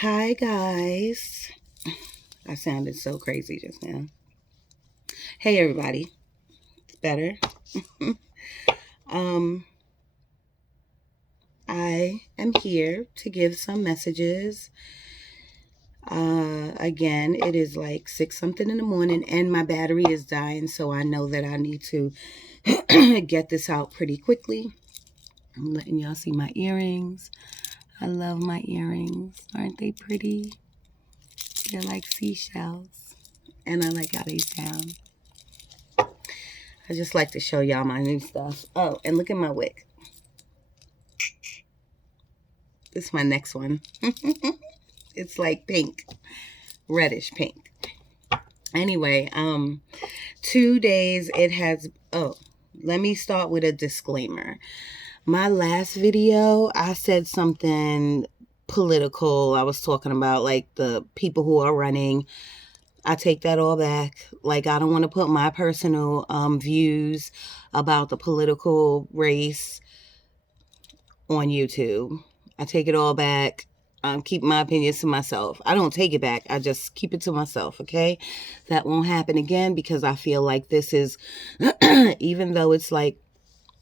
Hi guys. I sounded so crazy just now. Hey everybody. It's better. um I am here to give some messages. Again, it is like 6 something in the morning and my battery is dying, so I know that I need to get this out pretty quickly. I'm letting y'all see my earrings. I love my earrings. Aren't they pretty? They're like seashells. And I like how they sound. I just like to show y'all my new stuff. Oh, and look at my wig. This is my next one. It's like pink, reddish pink. Anyway, 2 days it has. Oh, let me start with a disclaimer. My last video, I said something political. I was talking about like the people who are running. I take that all back. Like, I don't want to put my personal views about the political race on YouTube. I take it all back. Keep my opinions to myself. I don't take it back. I just keep it to myself, okay? That won't happen again because I feel like this is, even though it's like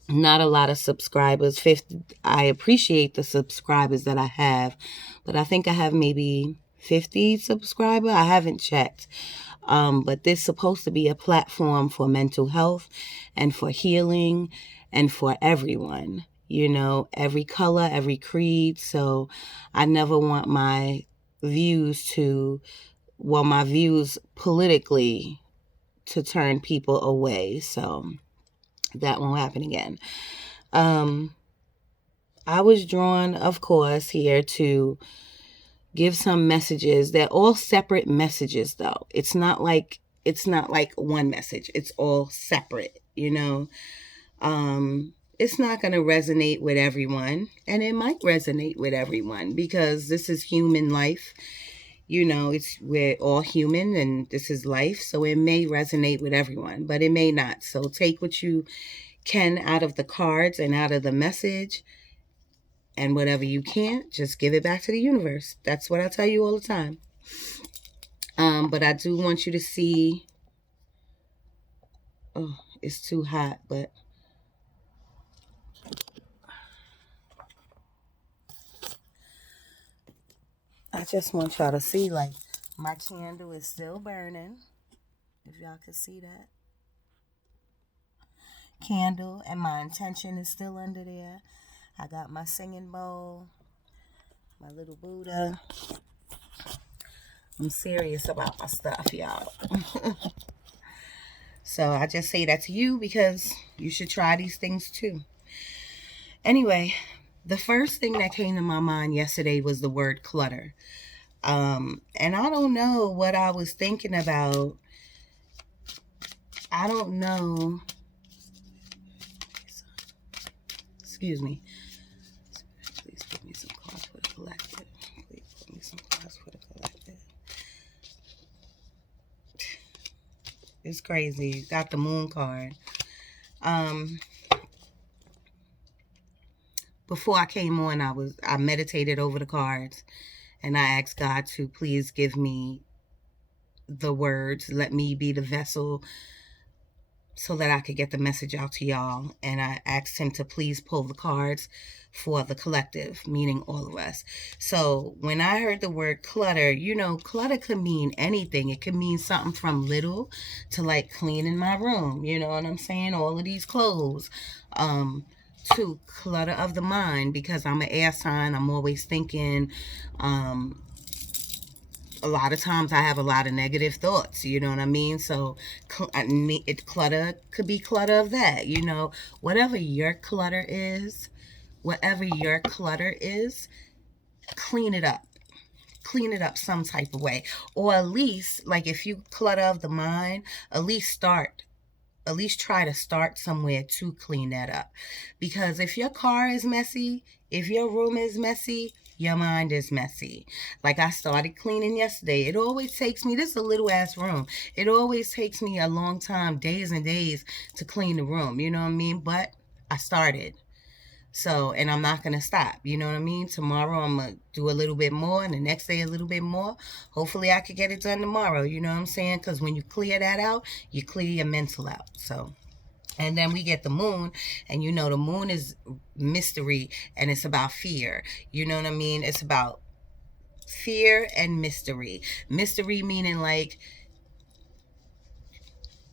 not a lot of subscribers, 50, I appreciate the subscribers that I have, but I think I have maybe 50 subscribers. I haven't checked. But this is supposed to be a platform for mental health and for healing and for everyone, you know, every color, every creed. So I never want my views my views politically to turn people away. So that won't happen again. I was drawn, of course, here to give some messages. They're all separate messages though. It's not like one message. It's all separate, you know. It's not going to resonate with everyone, and it might resonate with everyone because this is human life. You know, we're all human and this is life, so it may resonate with everyone, but it may not. So take what you can out of the cards and out of the message, and whatever you can't, just give it back to the universe. That's what I tell you all the time. But I do want you to see. Oh, it's too hot, but I just want y'all to see, like, my candle is still burning. If y'all can see that candle, and my intention is still under there. I got my singing bowl, my little Buddha. I'm serious about my stuff, y'all. So I just say that to you because you should try these things too. Anyway, the first thing that came to my mind yesterday was the word clutter. And I don't know what I was thinking about. I don't know. Excuse me. Please put me some cards for the collective. Please put me some cards for the collective. It's crazy. Got the moon card. Before I came on, I meditated over the cards and I asked God to please give me the words. Let me be the vessel so that I could get the message out to y'all. And I asked him to please pull the cards for the collective, meaning all of us. So when I heard the word clutter, you know, clutter could mean anything. It could mean something from little to like cleaning my room. You know what I'm saying? All of these clothes. To clutter of the mind, because I'm an air sign. I'm always thinking. A lot of times I have a lot of negative thoughts, you know what I mean? So clutter could be clutter of that, you know, whatever your clutter is, clean it up. Clean it up some type of way. Or at least, like if you clutter of the mind, at least try to start somewhere to clean that up. Because if your car is messy, if your room is messy, your mind is messy. Like I started cleaning yesterday. It always takes me, this is a little ass room. It always takes me a long time, days and days to clean the room. You know what I mean? But I started. So, and I'm not going to stop. You know what I mean? Tomorrow I'm going to do a little bit more, and the next day a little bit more. Hopefully I could get it done tomorrow. You know what I'm saying? Because when you clear that out, you clear your mental out. So, and then we get the moon, and you know, the moon is mystery, and it's about fear. You know what I mean? It's about fear and mystery. Mystery meaning like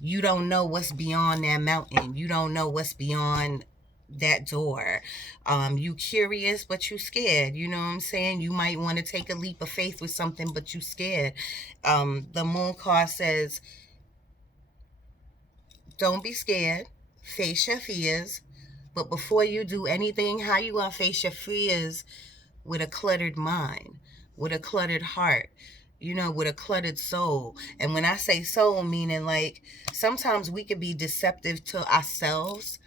you don't know what's beyond that mountain. You don't know what's beyond that door. You curious, but you scared. You know what I'm saying? You might want to take a leap of faith with something, but you scared. The moon card says, don't be scared. Face your fears. But before you do anything, how you gonna face your fears with a cluttered mind, with a cluttered heart, you know, with a cluttered soul? And when I say soul, meaning like sometimes we could be deceptive to ourselves.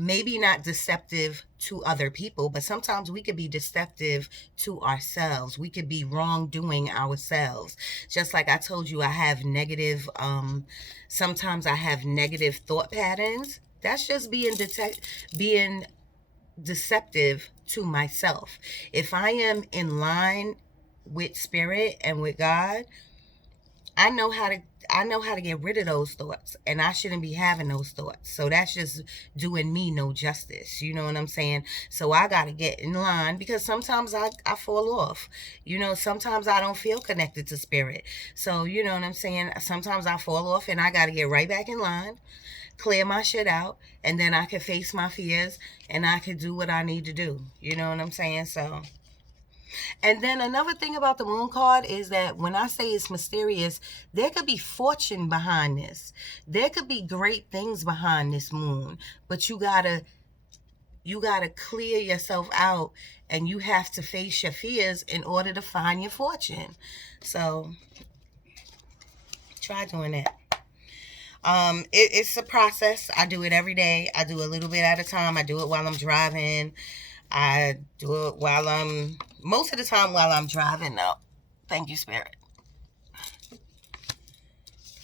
Maybe not deceptive to other people, but sometimes we could be deceptive to ourselves. We could be wrongdoing ourselves. Just like I told you, I have negative, sometimes I have negative thought patterns. That's just being deceptive to myself. If I am in line with spirit and with God, I know how to I know how to get rid of those thoughts, and I shouldn't be having those thoughts. So that's just doing me no justice. You know what I'm saying? So I got to get in line, because sometimes I fall off. You know, sometimes I don't feel connected to spirit. So, you know what I'm saying? Sometimes I fall off, and I got to get right back in line, clear my shit out, and then I can face my fears, and I can do what I need to do. You know what I'm saying? So, and then another thing about the moon card is that when I say it's mysterious, there could be fortune behind this. There could be great things behind this moon, but you gotta clear yourself out, and you have to face your fears in order to find your fortune. So try doing that. It's a process. I do it every day. I do a little bit at a time. I do it while I'm driving. I do it while most of the time while I'm driving though. Thank you, Spirit.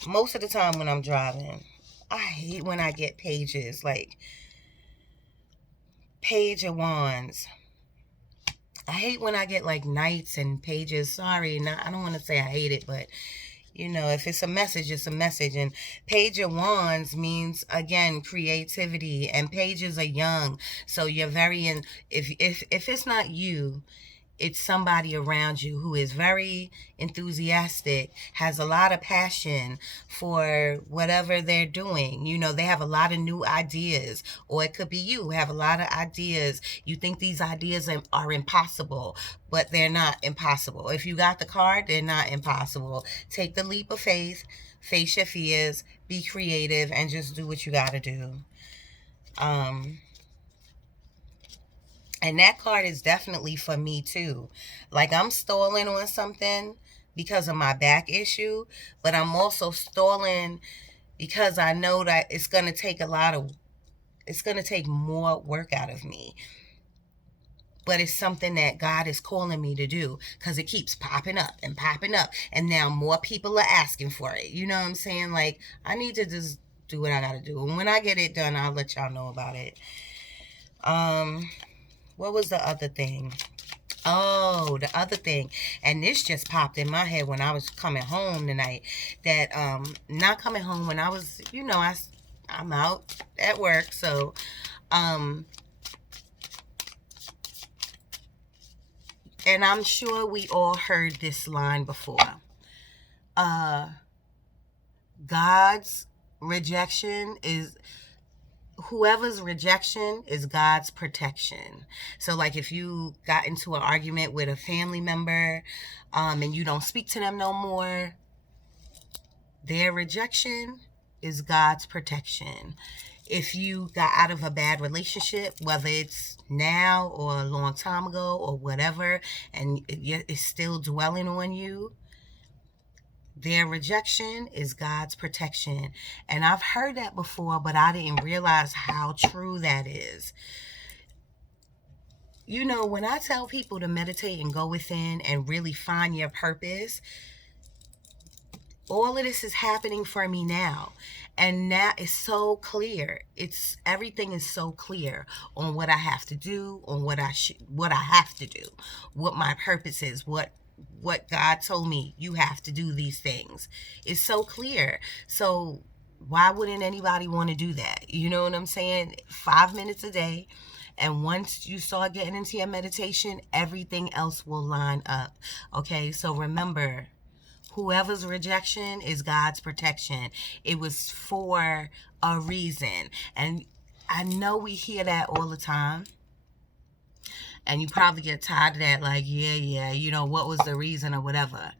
Most of the time when I'm driving. I hate when I get pages like Page of Wands. I hate when I get like Knights and Pages. Sorry, I don't want to say I hate it, but you know, if it's a message, it's a message. And Page of Wands means, again, creativity. And pages are young, so you're very in. If it's not you, it's somebody around you who is very enthusiastic, has a lot of passion for whatever they're doing. You know, they have a lot of new ideas, or it could be you have a lot of ideas. You think these ideas are impossible, but they're not impossible. If you got the card, they're not impossible. Take the leap of faith, face your fears, be creative, and just do what you got to do. And that card is definitely for me too. Like, I'm stalling on something because of my back issue, but I'm also stalling because I know that it's going to take it's going to take more work out of me. But it's something that God is calling me to do, because it keeps popping up and popping up. And now more people are asking for it. You know what I'm saying? Like, I need to just do what I got to do. And when I get it done, I'll let y'all know about it. What was the other thing? Oh, the other thing, and this just popped in my head when I was coming home tonight. That not coming home when I was, you know, I'm out at work, so and I'm sure we all heard this line before. God's rejection is whoever's rejection is God's protection. So like if you got into an argument with a family member and you don't speak to them no more, their rejection is God's protection. If you got out of a bad relationship, whether it's now or a long time ago or whatever, and it's still dwelling on you, their rejection is God's protection. And I've heard that before, but I didn't realize how true that is. You know, when I tell people to meditate and go within and really find your purpose, All of this is happening for me now. And now it's so clear. It's everything is so clear on what I have to do, on what I have to do, what my purpose is, what God told me, you have to do these things. It's so clear. So why wouldn't anybody want to do that? You know what I'm saying? 5 minutes a day. And once you start getting into your meditation, everything else will line up. Okay, so remember, whoever's rejection is God's protection. It was for a reason. And I know we hear that all the time. And you probably get tired of that, like, yeah, what was the reason or whatever.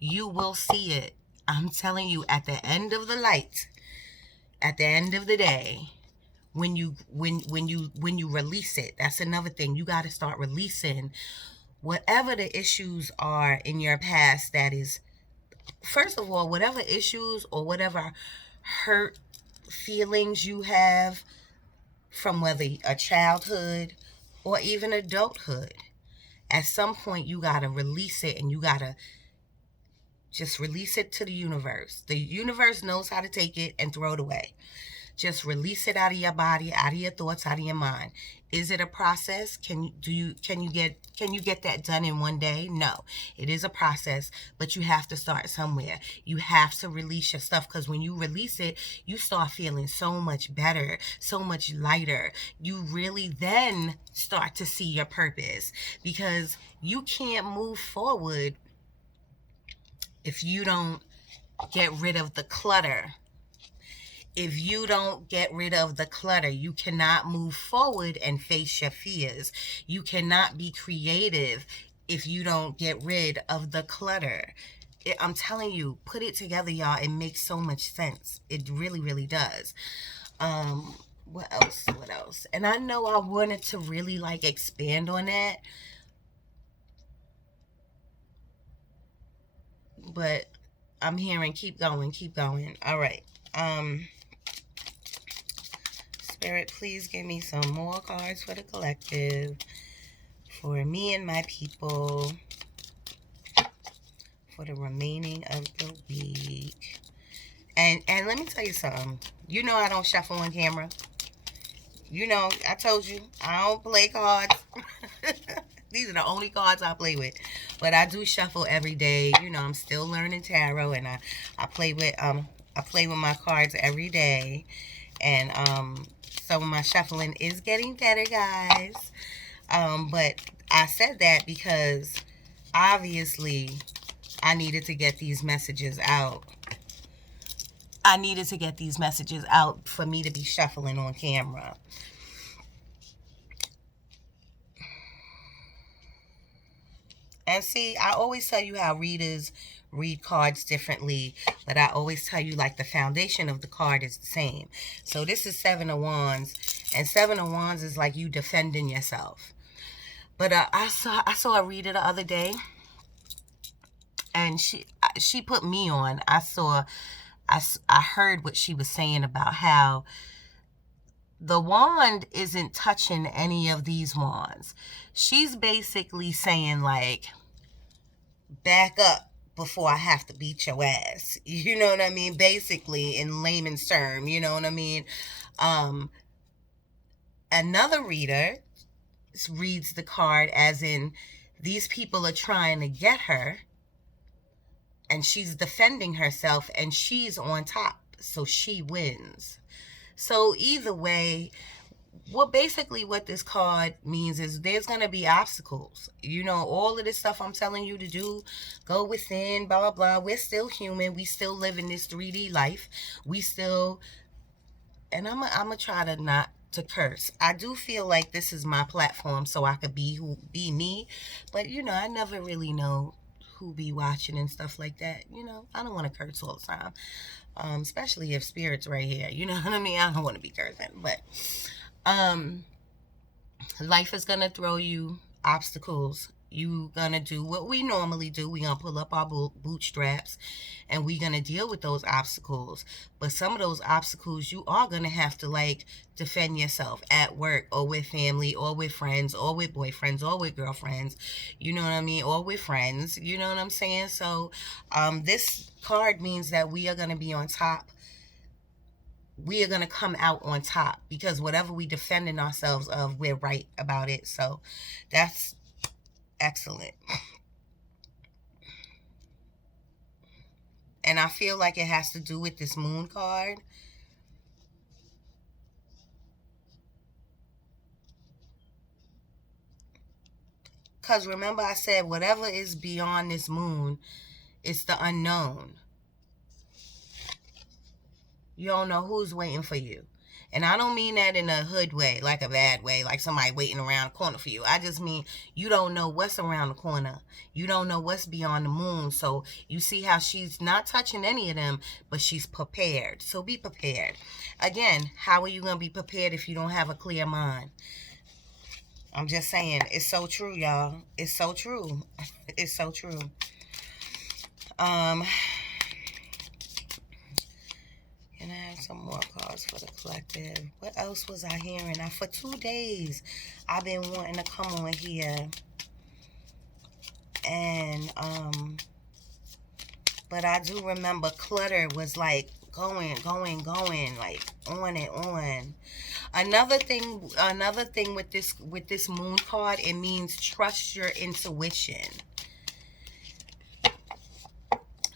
You will see it. I'm telling you, at the end of the light, at the end of the day, when you release it, that's another thing. You got to start releasing whatever the issues are in your past that is, first of all, whatever issues or whatever hurt feelings you have from whether a childhood or even adulthood, at some point you got to release it, and you got to just release it to the universe. The universe knows how to take it and throw it away. Just release it out of your body, out of your thoughts, out of your mind. Is it a process? Can you get that done in one day? No. It is a process, but you have to start somewhere. You have to release your stuff, because when you release it, you start feeling so much better, so much lighter. You really then start to see your purpose, because you can't move forward if you don't get rid of the clutter. If you don't get rid of the clutter, you cannot move forward and face your fears. You cannot be creative if you don't get rid of the clutter. I'm telling you, put it together, y'all. It makes so much sense. It really, really does. What else? What else? And I know I wanted to really like expand on that, but I'm hearing keep going, keep going. All right. Spirit, please give me some more cards for the collective, for me and my people, for the remaining of the week. And let me tell you something. You know I don't shuffle on camera. You know, I told you, I don't play cards. These are the only cards I play with. But I do shuffle every day. You know, I'm still learning tarot, and I play with my cards every day. And some of my shuffling is getting better, guys. But I said that because obviously I needed to get these messages out. I needed to get these messages out for me to be shuffling on camera. And see, I always tell you how readers read cards differently, but I always tell you, like, the foundation of the card is the same. So this is Seven of Wands, and Seven of Wands is like you defending yourself. But I saw a reader the other day, and she put me on. I heard what she was saying about how the wand isn't touching any of these wands. She's basically saying, like, back up before I have to beat your ass. You know what I mean? Basically, in layman's term, you know what I mean? Another reader reads the card as in, these people are trying to get her, and she's defending herself, and she's on top, so she wins. So either way, what this card means is there's going to be obstacles. You know, all of this stuff I'm telling you to do, go within, blah, blah, blah. We're still human. We still live in this 3D life. We still, and I'm going to try to not to curse. I do feel like this is my platform so I could be me. But, you know, I never really know who be watching and stuff like that. You know, I don't want to curse all the time. Especially if spirit's right here. You know what I mean? I don't want to be cursing. But life is going to throw you obstacles You gonna do what we normally do. We gonna pull up our bootstraps, and we gonna deal with those obstacles. But some of those obstacles, you are gonna have to like defend yourself at work, or with family, or with friends, or with boyfriends, or with girlfriends. You know what I mean? Or with friends. You know what I'm saying? So, this card means that we are gonna be on top. We are going to come out on top, because whatever we defending ourselves of, we're right about it. So that's excellent. And I feel like it has to do with this moon card. Because remember, I said whatever is beyond this moon, it's the unknown. You don't know who's waiting for you. And I don't mean that in a hood way, like a bad way, like somebody waiting around the corner for you. I just mean you don't know what's around the corner. You don't know what's beyond the moon. So you see how she's not touching any of them, but she's prepared. So be prepared. Again, how are you going to be prepared if you don't have a clear mind? I'm just saying, it's so true, y'all. It's so true. It's so true. And I have some more cards for the collective. What else was I hearing? For 2 days, I've been wanting to come on here. And, but I do remember Clutter was like going, like on and on. Another thing with this moon card, it means trust your intuition.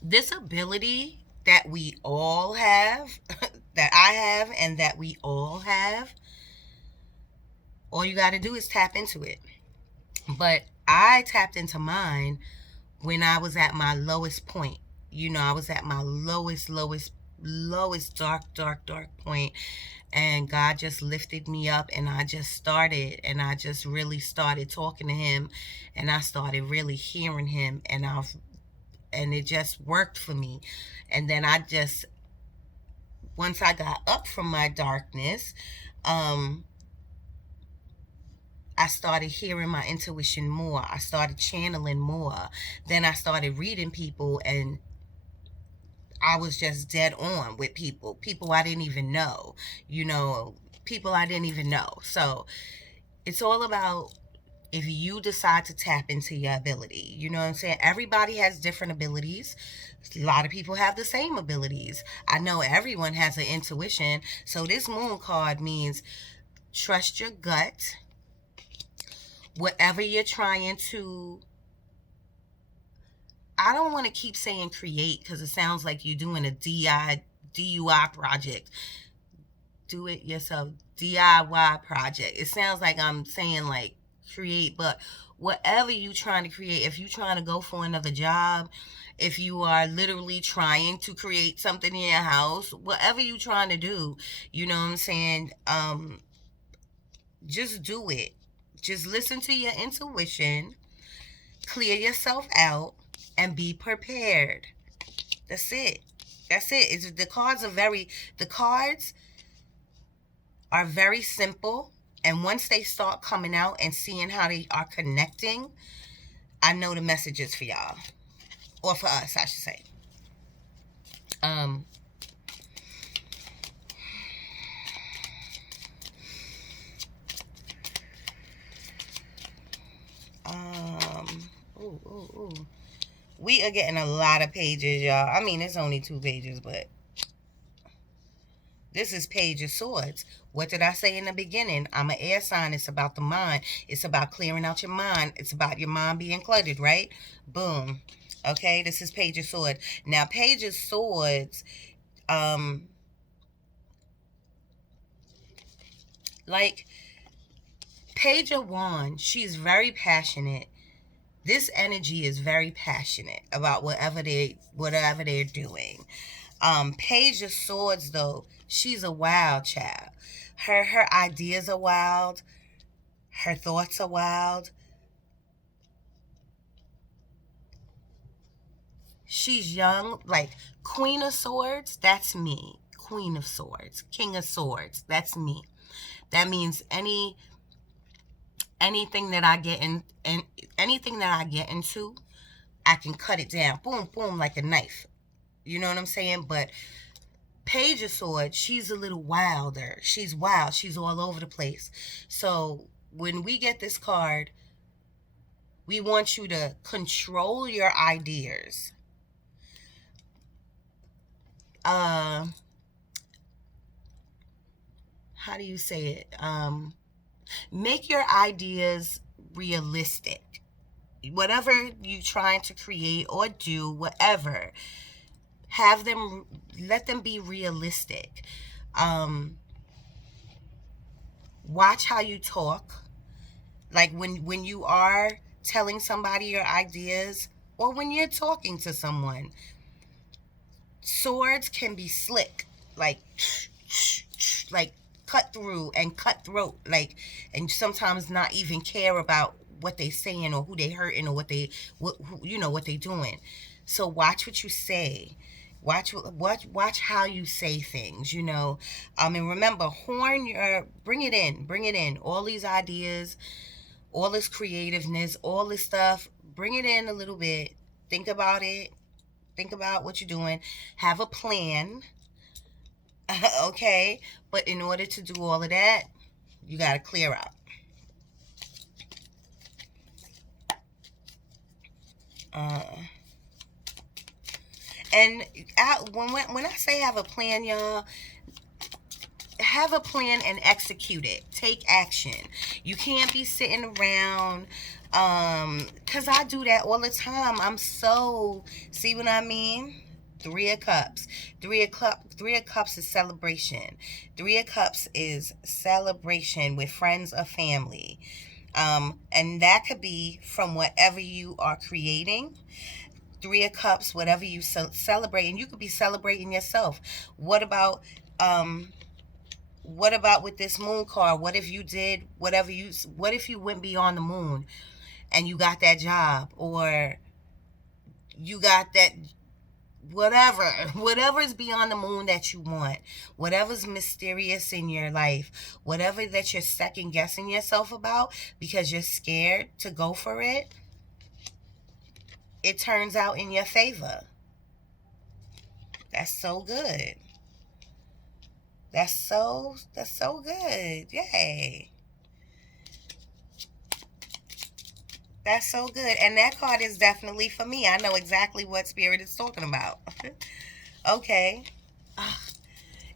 This ability that we all have, that I have, and that we all have, all you got to do is tap into it. But I tapped into mine when I was at my lowest point. You know, I was at my lowest, dark point. And God just lifted me up, and I just really started talking to him, and I started really hearing him, and it just worked for me. And then once I got up from my darkness, I started hearing my intuition more. I started channeling more. Then I started reading people, and I was just dead on with people I didn't even know, people I didn't even know. So it's all about, if you decide to tap into your ability. You know what I'm saying? Everybody has different abilities. A lot of people have the same abilities. I know everyone has an intuition. So this moon card means trust your gut. Whatever you're trying to, I don't want to keep saying create, because it sounds like you're doing a DIY project. Do it yourself, DIY project. It sounds like I'm saying like create, but whatever you trying to create, if you're trying to go for another job, if you are literally trying to create something in your house, whatever you trying to do, you know what I'm saying? Just do it. Just listen to your intuition, clear yourself out, and be prepared. That's it. The cards are very simple. And once they start coming out and seeing how they are connecting, I know the message is for y'all. Or for us, I should say. Ooh. We are getting a lot of pages, y'all. I mean, it's only 2 pages, but this is Page of Swords. What did I say in the beginning? I'm an air sign. It's about the mind. It's about clearing out your mind. It's about your mind being cluttered, right? Boom. Okay, this is Page of Swords. Now, Page of Swords, like Page of Wands, she's very passionate. This energy is very passionate about whatever they're doing. Page of Swords, though, she's a wild child. Her ideas are wild. Her thoughts are wild. She's young, like Queen of Swords, that's me. Queen of Swords, King of Swords, that's me. That means anything that I get in anything that I get into, I can cut it down, boom, boom, like a knife. You know what I'm saying? But Page of Swords, she's a little wilder. She's wild. She's all over the place. So when we get this card, we want you to control your ideas. How do you say it? Make your ideas realistic. Whatever you're trying to create or do, whatever, let them be realistic. Watch how you talk. Like when you are telling somebody your ideas, or when you're talking to someone, swords can be slick, like like cut through and cut throat, like, and sometimes not even care about what they saying or who they hurting or what they doing. So watch what you say. Watch how you say things, and remember, bring it in, all these ideas, all this creativeness, all this stuff. Bring it in a little bit. Think about it. Think about what you're doing. Have a plan. Okay? But in order to do all of that, you got to clear out. And when I say have a plan, y'all, have a plan and execute it. Take action. You can't be sitting around, because I do that all the time. See what I mean? Three of Cups. Three of Cups is celebration. Three of Cups is celebration with friends or family. And that could be from whatever you are creating. Three of Cups, whatever you celebrate, and you could be celebrating yourself. What about with this moon card? What if you went beyond the moon and you got that job, or you got that whatever is beyond the moon that you want, whatever's mysterious in your life, whatever that you're second guessing yourself about because you're scared to go for it, it turns out in your favor. That's so good. That's so good. Yay. That's so good. And that card is definitely for me. I know exactly what Spirit is talking about. Okay.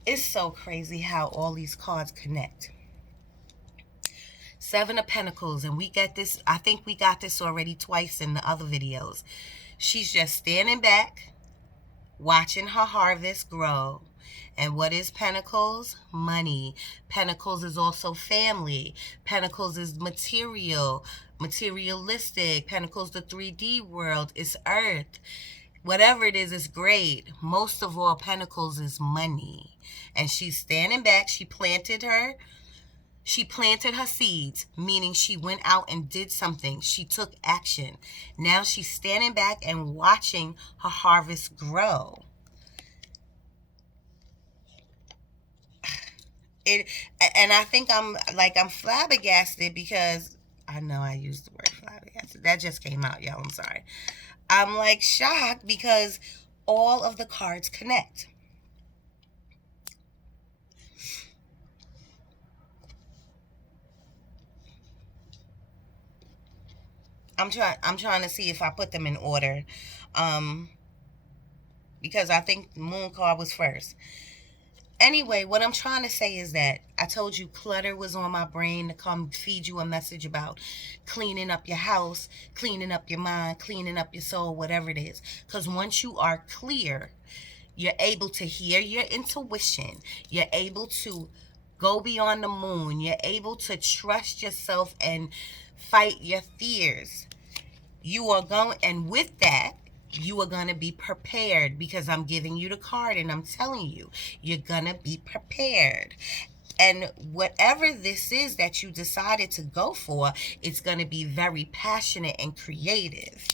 It's so crazy how all these cards connect. Seven of Pentacles, and we get this, I think we got this already twice in the other videos. She's just standing back, watching her harvest grow. And what is Pentacles? Money. Pentacles is also family. Pentacles is materialistic. Pentacles, the 3D world, is earth. Whatever it is great. Most of all, Pentacles is money. And she's standing back. She planted her seeds, meaning she went out and did something. She took action. Now she's standing back and watching her harvest grow. And I think I'm flabbergasted, because I know I used the word flabbergasted. That just came out, y'all. I'm sorry. I'm like shocked because all of the cards connect. I'm trying to see if I put them in order, because I think the moon card was first. Anyway, what I'm trying to say is that I told you clutter was on my brain to come feed you a message about cleaning up your house, cleaning up your mind, cleaning up your soul, whatever it is. Because once you are clear, you're able to hear your intuition. You're able to go beyond the moon. You're able to trust yourself and fight your fears. You are going, and with that, you are going to be prepared, because I'm giving you the card and I'm telling you, you're going to be prepared. And whatever this is that you decided to go for, it's going to be very passionate and creative.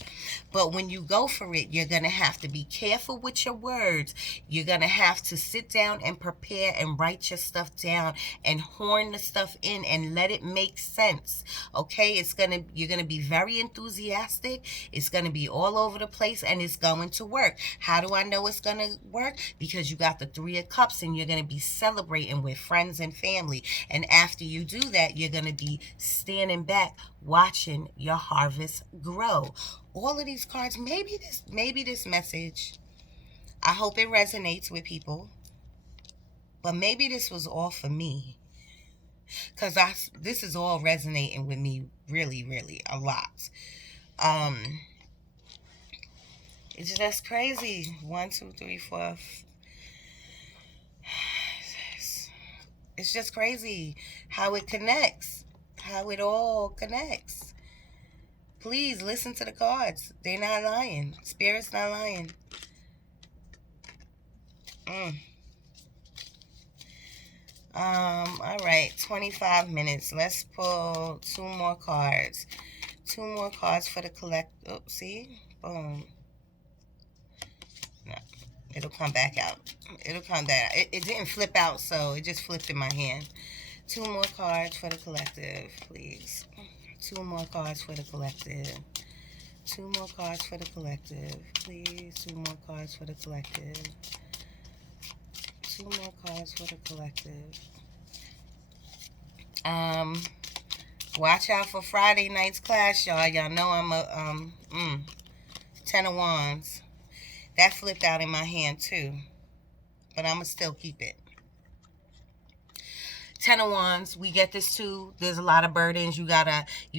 But when you go for it, you're going to have to be careful with your words. You're going to have to sit down and prepare and write your stuff down and horn the stuff in and let it make sense. Okay? You're going to be very enthusiastic. It's going to be all over the place, and it's going to work. How do I know it's going to work? Because you got the Three of Cups, and you're going to be celebrating with friends and family. And after you do that, you're going to be standing back watching your harvest grow. All of these cards, maybe this message, I hope it resonates with people, but maybe this was all for me, because this is all resonating with me really, really a lot. It's just crazy. 1, 2, 3, 4. It's just crazy how it connects, how it all connects. Please listen to the cards. They're not lying. Spirit's not lying. All right, 25 minutes. Let's pull 2 more cards. 2 more cards for the collect. Oh, see? Boom. No, it'll come back out. It'll come back. It didn't flip out, so it just flipped in my hand. 2 more cards for the collective, please. 2 more cards for the collective. 2 more cards for the collective, please. 2 more cards for the collective. 2 more cards for the collective. Watch out for Friday night's class, y'all. Y'all know I'm a 10 of Wands. That flipped out in my hand too, but I'ma still keep it. 10 of Wands, we get this too. There's a lot of burdens. You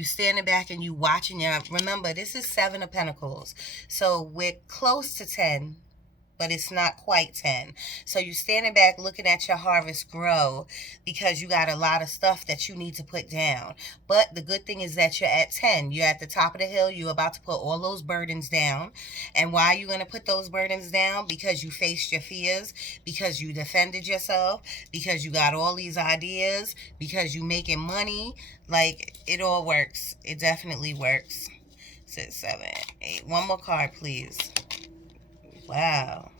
standing back and you watching. Remember, this is 7 of Pentacles, so we're close to 10, but it's not quite 10. So you're standing back looking at your harvest grow because you got a lot of stuff that you need to put down. But the good thing is that you're at 10. You're at the top of the hill. You're about to put all those burdens down. And why are you going to put those burdens down? Because you faced your fears, because you defended yourself, because you got all these ideas, because you making money. Like, it all works. It definitely works. 6, 7, 8. One more card, please. Wow.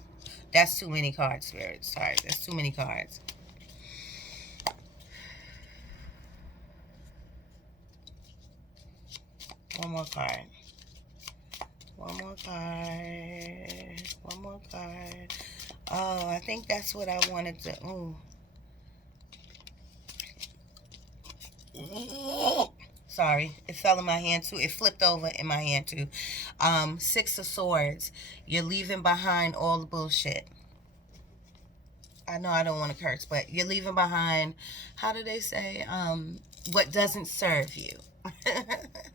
That's too many cards, Spirit. Sorry, that's too many cards. One more card. One more card. One more card. Oh, I think that's what I wanted to... Ooh. Sorry, it fell in my hand too. It flipped over in my hand too. 6 of Swords. You're leaving behind all the bullshit. I know I don't want to curse, but you're leaving behind, how do they say? What doesn't serve you.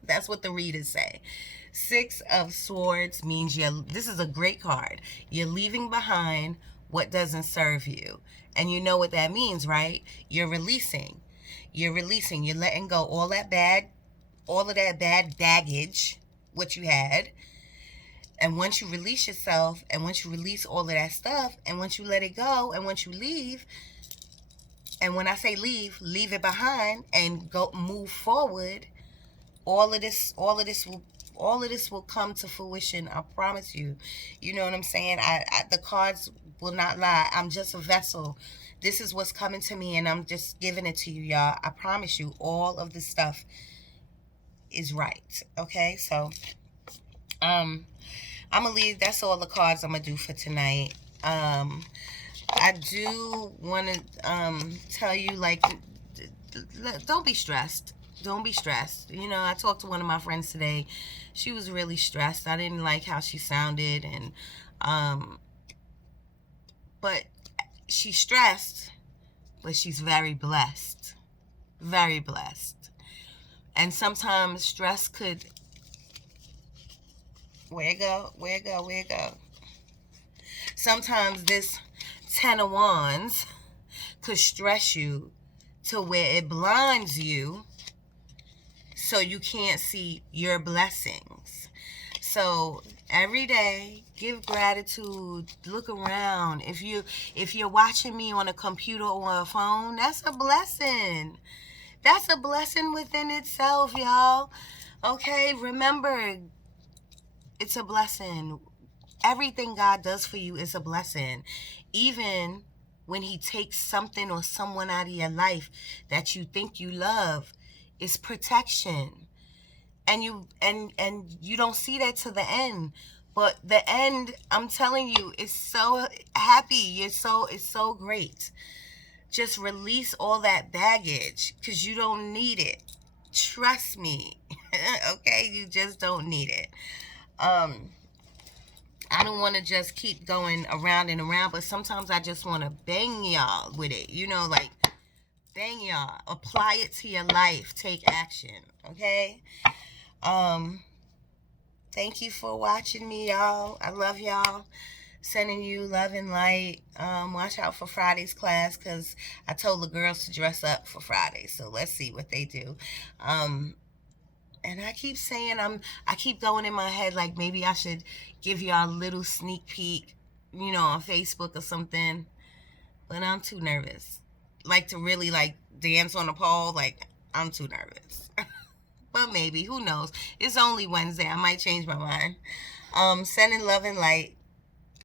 That's what the readers say. 6 of Swords means this is a great card. You're leaving behind what doesn't serve you. And you know what that means, right? You're releasing. You're releasing. You're letting go all of that bad baggage, what you had. And once you release yourself, and once you release all of that stuff, and once you let it go, and once you leave, and when I say leave it behind and go move forward, all of this will come to fruition. I promise you. You know what I'm saying? The cards will not lie. I'm just a vessel. This is what's coming to me, and I'm just giving it to you, y'all. I promise you, all of this stuff is right. Okay, so I'm gonna leave. That's all the cards I'm gonna do for tonight. I do want to tell you, like, don't be stressed. Don't be stressed. You know, I talked to one of my friends today. She was really stressed. I didn't like how she sounded, and but she's stressed, but she's very blessed. Very blessed. And sometimes stress could... Where it go? Sometimes this 10 of Wands could stress you to where it blinds you so you can't see your blessings. So every day, give gratitude. Look around. If you're watching me on a computer or a phone, that's a blessing. That's a blessing within itself, y'all. Okay, remember, It's a blessing. Everything God does for you is a blessing. Even when he takes something or someone out of your life that you think you love, it's protection. And you don't see that to the end. But the end, I'm telling you, is so happy. It's so great. Just release all that baggage because you don't need it. Trust me. Okay, you just don't need it. I don't want to just keep going around and around, but sometimes I just want to bang y'all with it. Like bang y'all. Apply it to your life. Take action. Okay? Thank you for watching me, y'all. I love y'all. Sending you love and light. Watch out for Friday's class because I told the girls to dress up for Friday. So let's see what they do. And I keep saying I keep going in my head like maybe I should give y'all a little sneak peek, on Facebook or something. But I'm too nervous. Like to really like dance on a pole. Like I'm too nervous. But maybe, who knows? It's only Wednesday. I might change my mind. Sending love and light.